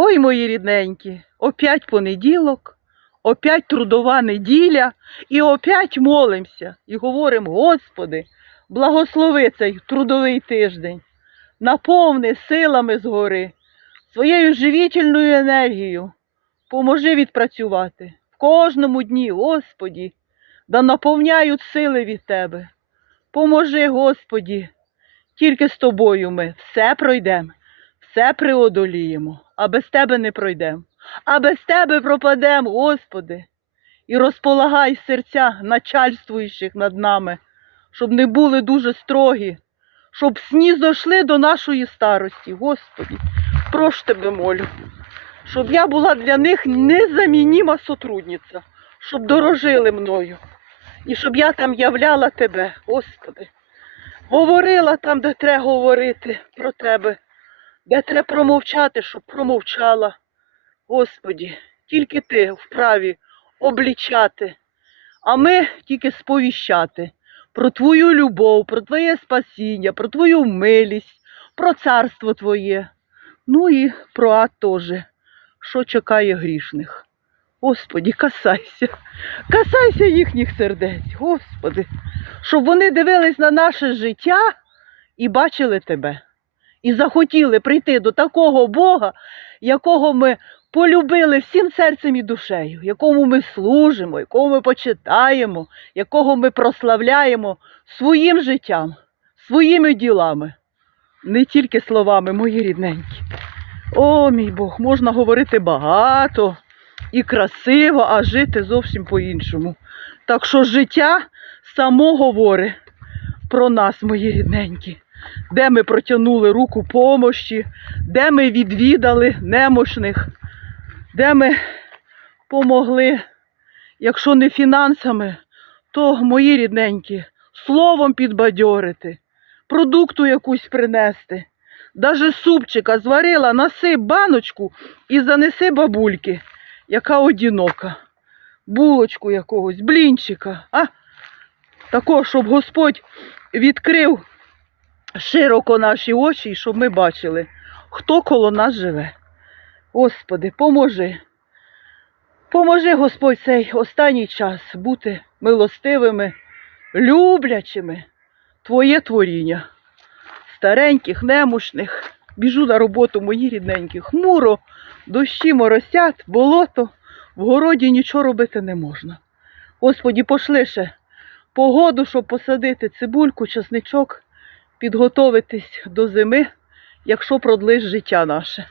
Ой, мої рідненькі, опять понеділок, опять трудова неділя, і опять молимося і говоримо, Господи, благослови цей трудовий тиждень, наповни силами згори, своєю живітельною енергією, поможи відпрацювати в кожному дні, Господі, да наповняють сили від Тебе. Поможи, Господі, тільки з тобою ми все пройдемо, все преодоліємо, а без тебе не пройдемо, а без тебе пропадемо, Господи. І розполагай серця начальствуючих над нами, щоб не були дуже строгі, щоб сні зайшли до нашої старості, Господі. Прошу тебе молю, щоб я була для них незамініма сотрудниця, щоб дорожили мною. І щоб я там являла тебе, Господи. Говорила там, де треба говорити про тебе, де треба промовчати, щоб промовчала. Господі, тільки ти вправі облічати, а ми тільки сповіщати про Твою любов, про Твоє спасіння, про Твою милість, про царство Твоє. Ну і про ад теж, що чекає грішних. Господі, касайся, касайся їхніх сердець, Господи, щоб вони дивились на наше життя і бачили Тебе. І захотіли прийти до такого Бога, якого ми полюбили всім серцем і душею, якому ми служимо, якого ми почитаємо, якого ми прославляємо своїм життям, своїми ділами, не тільки словами, мої рідненькі. О, мій Бог, можна говорити багато і красиво, а жити зовсім по-іншому. Так що життя само говорить про нас, мої рідненькі, де ми протягнули руку помощі, де ми відвідали немощних, де ми помогли, якщо не фінансами, то мої рідненькі, словом підбадьорити, продукту якусь принести. Даже супчика зварила, насип баночку і занеси бабульки, яка одинока. Булочку якогось, блінчика. А? Такого, щоб Господь відкрив широко наші очі, щоб ми бачили, хто коло нас живе. Господи, поможи. Поможи, Господь, цей останній час бути милостивими, люблячими Твоє творіння. Стареньких, немощних. Біжу на роботу, мої рідненькі. Хмуро, дощі моросять, болото, в городі нічого робити не можна. Господі, пошли ще погоду, щоб посадити цибульку, часничок, підготовитись до зими, якщо продлиш життя наше.